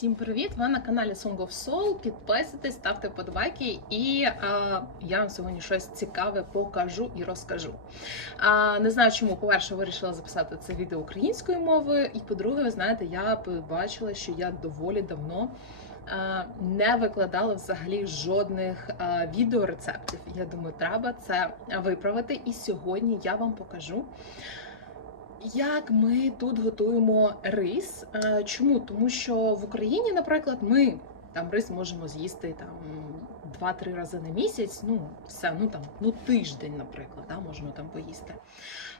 Всім привіт! Ви на каналі Song of Soul. Підписуйтесь, ставте вподобайки, і е, я вам сьогодні щось цікаве покажу і розкажу. А, не знаю, чому, по-перше, вирішила записати це відео українською мовою, і по-друге, ви знаєте, я побачила, що я доволі давно. е, Не викладала взагалі жодних е, відеорецептів. Я думаю, треба це виправити. І сьогодні я вам покажу, як ми тут готуємо рис? Е, Чому? Тому що в Україні, наприклад, ми там рис можемо з'їсти там 2-3 рази на місяць. Ну, все, ну там ну тиждень, наприклад, да, можемо там поїсти.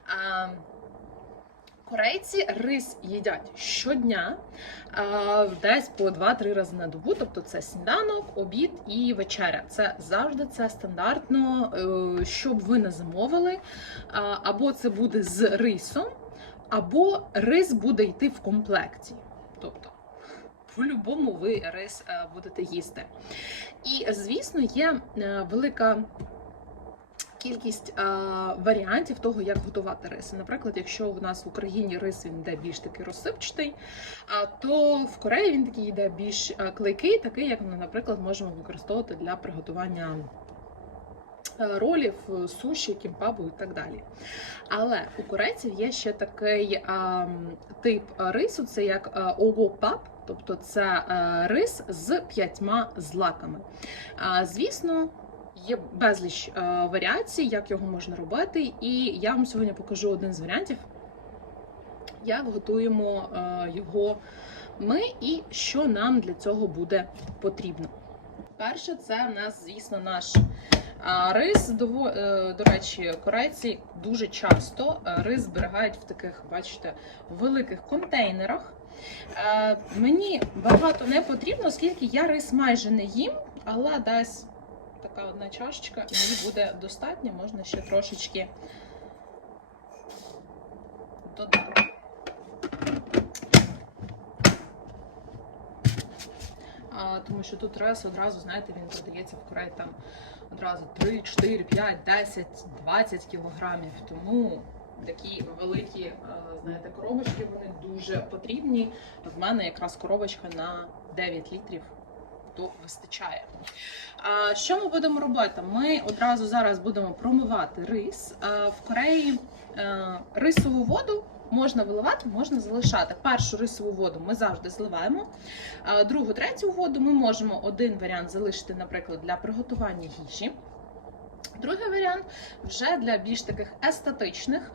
А, Корейці рис їдять щодня, а, десь по 2-3 рази на добу. Тобто це сніданок, обід і вечеря. Це завжди це стандартно, е, щоб ви не замовили. А, Або це буде з рисом, або рис буде йти в комплекті. Тобто, по-любому ви рис е, будете їсти. І, звісно, є е, велика. Кількість е, варіантів того, як готувати рис. Наприклад, якщо у нас в Україні рис він йде більш такий розсипчатий, то в Кореї він такий йде більш клейкий, такий, як ми, наприклад, можемо використовувати для приготування ролів, е, суші, кімпабу і так далі. Але у корейців є ще такий е, тип рису, це як е, огопап, тобто це е, рис з п'ятьма злаками. А, звісно, є безліч е, варіацій, як його можна робити, і я вам сьогодні покажу один з варіантів, як готуємо е, його ми і що нам для цього буде потрібно. Перше, це в нас, звісно, наш рис, е, до речі, корейці дуже часто е, рис зберігають в таких, бачите, великих контейнерах. Е, Мені багато не потрібно, оскільки я рис майже не їм, але десь така одна чашечка, мені буде достатньо, можна ще трошечки додати. Тому що тут рис одразу, знаєте, він продається в Кореї там одразу 3, 4, 5, 10, 20 кілограмів. Тому такі великі, е, знаєте, коробочки вони дуже потрібні. В мене якраз коробочка на 9 літрів. То вистачає. А що ми будемо робити? Ми одразу зараз будемо промивати рис. А, в Кореї е, рисову воду можна виливати, можна залишати. Першу рисову воду ми завжди зливаємо. Другу, третю воду ми можемо один варіант залишити, наприклад, для приготування їжі. Другий варіант вже для більш таких естетичних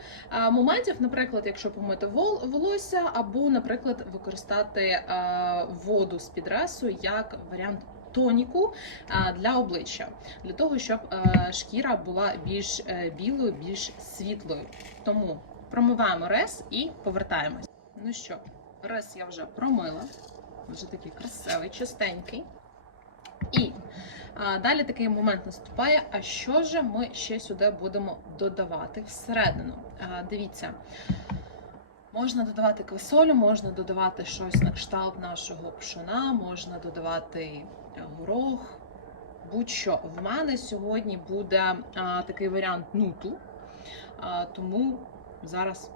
моментів, наприклад, якщо помити волосся, або, наприклад, використати воду з підресу як варіант тоніку для обличчя, для того, щоб шкіра була більш е, білою, більш світлою. Тому промиваємо рис і повертаємось. Ну що, рис я вже промила, вже такий красивий, чистенький. І а, далі такий момент наступає. А що ж ми ще сюди будемо додавати всередину? А, дивіться, можна додавати квасолю, можна додавати щось на кшталт нашого пшона, можна додавати е, горох. Будь-що в мене сьогодні буде а, такий варіант нуту, а, тому зараз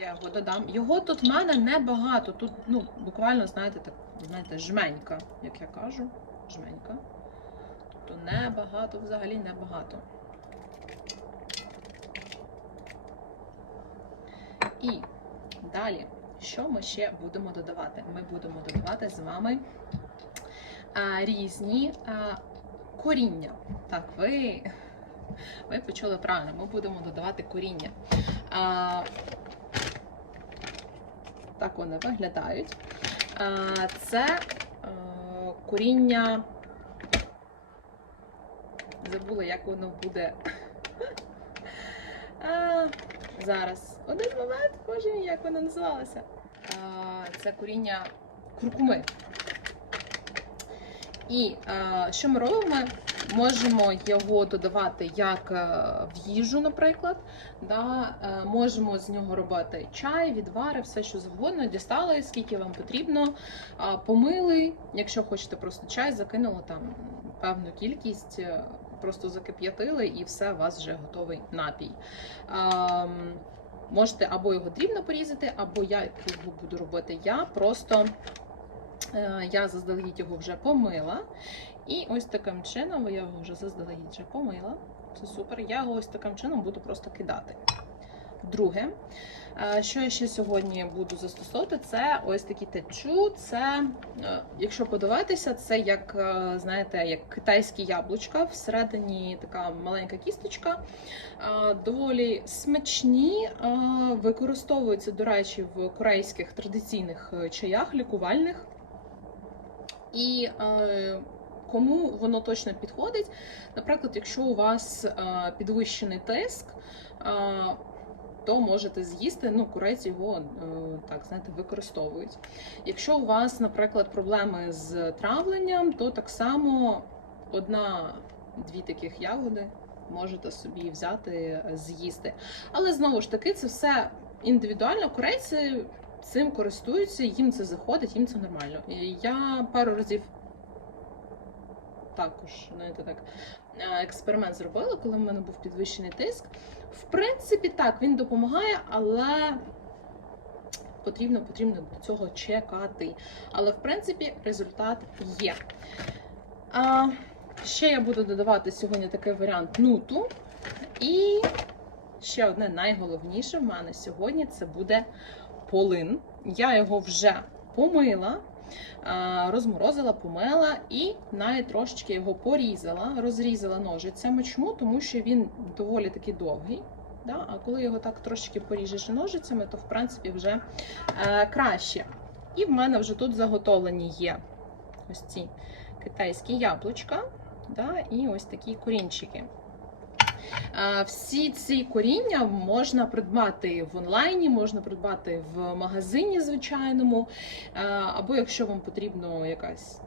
я його додам. Його тут в мене небагато. Тут ну, буквально, знаєте, так, знаєте, жменька, як я кажу жменька. Тобто небагато, взагалі небагато. І далі, що ми ще будемо додавати? Ми будемо додавати з вами а, різні а, коріння. Так, ви, ви почули правильно, ми будемо додавати коріння. А, так вони виглядають. А, це а, коріння. Забула, як воно буде. А, зараз. Один момент, боже мій, як воно називалося. А, це коріння куркуми. І а, що ми робимо? Можемо його додавати як е, в їжу, наприклад. Да? Е, Можемо з нього робити чай, відвари, все що завгодно. Дістали, скільки вам потрібно. Помили, якщо хочете просто чай, закинули там певну кількість, е, просто закип'ятили і все, у вас вже готовий напій. Можете або його дрібно порізати, або я його буду робити я. Просто Я заздалегідь його вже помила. І ось таким чином, я його вже заздалегідь вже помила. Це супер. Я його ось таким чином буду просто кидати. Друге, е, що я ще сьогодні буду застосовувати, це ось такі течу. Це, е, якщо подивитися, це як, е, знаєте, як китайські яблучка, всередині така маленька кісточка. Доволі смачні, використовуються, до речі, в корейських традиційних чаях, лікувальних. І кому воно точно підходить? Наприклад, якщо у вас е, підвищений тиск, е, то можете з'їсти. Ну, корейці його е, так знаєте, використовують. Якщо у вас, наприклад, проблеми з травленням, то так само одна-дві таких ягоди можете собі взяти, з'їсти. Але знову ж таки, це все індивідуально. Корейці цим користуються, їм це заходить, їм це нормально. Я пару разів також знаєте, так, е, експеримент зробила, коли в мене був підвищений тиск. В принципі, так, він допомагає, але потрібно, потрібно до цього чекати. Але в принципі результат є. А, ще я буду додавати сьогодні такий варіант нуту. І ще одне найголовніше в мене сьогодні це буде полин. Я його вже помила, розморозила, помила і навіть трошечки його порізала, розрізала ножицями. Чому? Тому що він доволі таки довгий. Да? А коли його так трошечки поріжеш ножицями, то в принципі вже е, краще. І в мене вже тут заготовлені є ось ці китайські яблучка, да? і ось такі корінчики. Е, Всі ці коріння можна придбати в онлайні, можна придбати в магазині звичайному, е, або якщо вам потрібно якась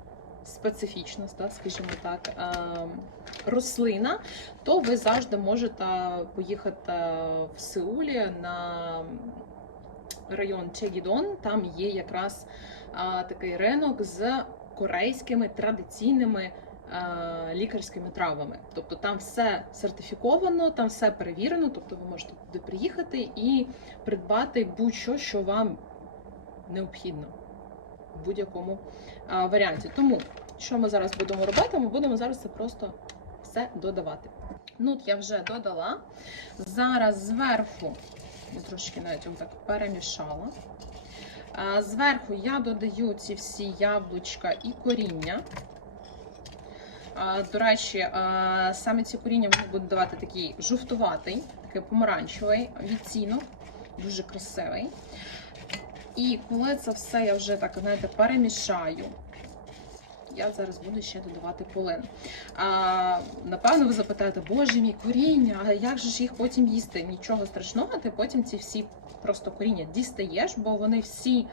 специфічність, да, скажімо так, е, рослина, то ви завжди можете поїхати в Сеулі на район Чегідон. Там є якраз такий ринок з корейськими традиційними лікарськими травами. Тобто там все сертифіковано, там все перевірено. Тобто ви можете туди приїхати і придбати будь-що, що вам необхідно в будь-якому е, варіанті. Тому що ми зараз будемо робити? Ми будемо зараз це просто все додавати. Нут я вже додала. Зараз зверху, трошки навіть так перемішала. Зверху я додаю ці всі яблучка і коріння. До речі, саме ці коріння вони будуть давати такий жовтуватий, такий помаранчевий відцінок, дуже красивий. І коли це все я вже так, знаєте, перемішаю, я зараз буду ще додавати полин. А, напевно, ви запитаєте, боже мій коріння, а як же ж їх потім їсти? Нічого страшного, ти потім ці всі просто коріння дістаєш, бо вони всі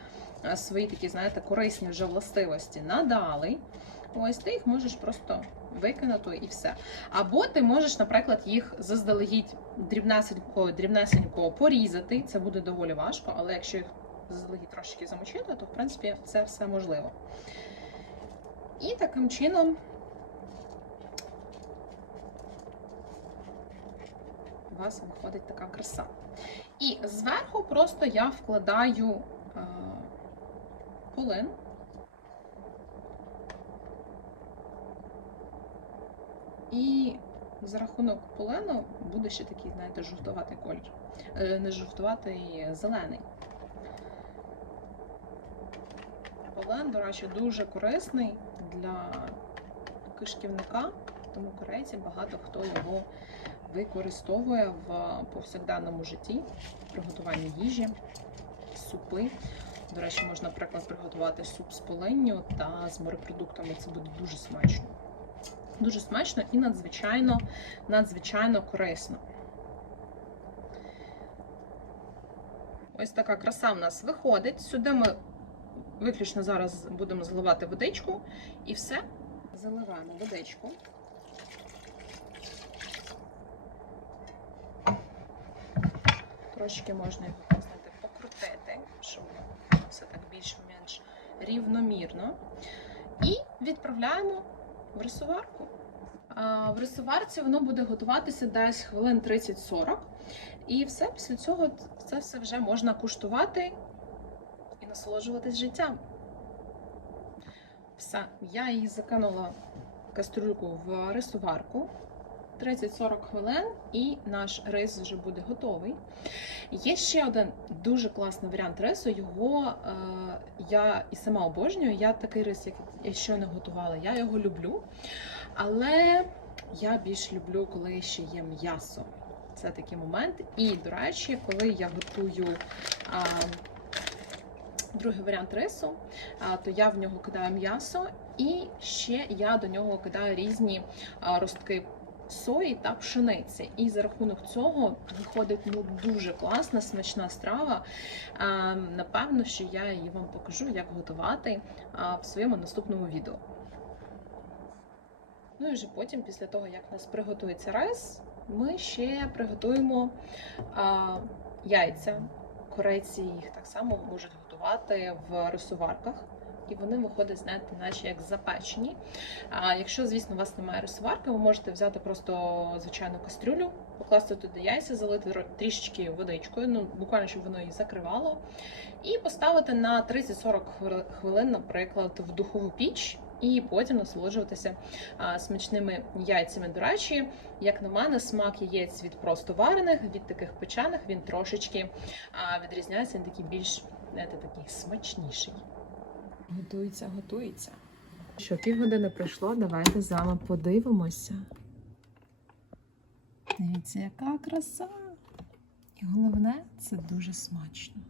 свої такі, знаєте, корисні вже властивості надали. Ось ти їх можеш просто викинути і все. Або ти можеш, наприклад, їх заздалегідь дрібнесенько, дрібнесенько порізати. Це буде доволі важко, але якщо їх заздалегідь трошки замочити, то в принципі це все можливо. І таким чином у вас виходить така краса. І зверху просто я вкладаю е, полин. І за рахунок полену буде ще такий, знаєте, жовтуватий колір. Е, Не жовтуватий, зелений. Полен, до речі, дуже корисний для кишківника, тому корейці багато хто його використовує в повсякденному житті, приготуванні їжі, супи. До речі, можна, наприклад, приготувати суп з поленню та з морепродуктами. Це буде дуже смачно. Дуже смачно і надзвичайно, надзвичайно корисно. Ось така краса в нас виходить. Сюди ми виключно зараз будемо заливати водичку і все. Заливаємо водичку. Трошки можна їх знаєте, покрутити, щоб все так більш-менш рівномірно. І відправляємо в рисоварку. В рисоварці воно буде готуватися десь хвилин 30-40. І все, після цього це все вже можна куштувати і насолоджуватись життям. Все, я її закинула кастрюльку в рисоварку. 30-40 хвилин, і наш рис вже буде готовий. Є ще один дуже класний варіант рису. Його е, я і сама обожнюю. Я такий рис, як я щойно готувала, я його люблю. Але я більш люблю, коли ще є м'ясо. Це такий момент. І, до речі, коли я готую а, другий варіант рису, то я в нього кидаю м'ясо, і ще я до нього кидаю різні ростки сої та пшениці. І за рахунок цього виходить ну, дуже класна, смачна страва. Напевно, що я її вам покажу, як готувати в своєму наступному відео. Ну і вже потім, після того, як у нас приготується рис, ми ще приготуємо а, яйця. Корейці їх так само можуть готувати в рисуварках. І вони виходять, знаєте, наче як запечені. А якщо, звісно, у вас немає рисуварки, ви можете взяти просто звичайну кастрюлю, покласти туди яйця, залити трішечки водичкою, ну буквально щоб воно її закривало, і поставити на 30-40 хвилин, наприклад, в духову піч, і потім насолоджуватися а, смачними яйцями. До речі, як на мене, смак яєць від просто варених, від таких печених, він трошечки а, відрізняється, він такий більш знаєте, такий смачніший. Готується, готується. Що, півгодини пройшло, давайте з вами подивимося. Дивіться, яка краса! І головне, це дуже смачно.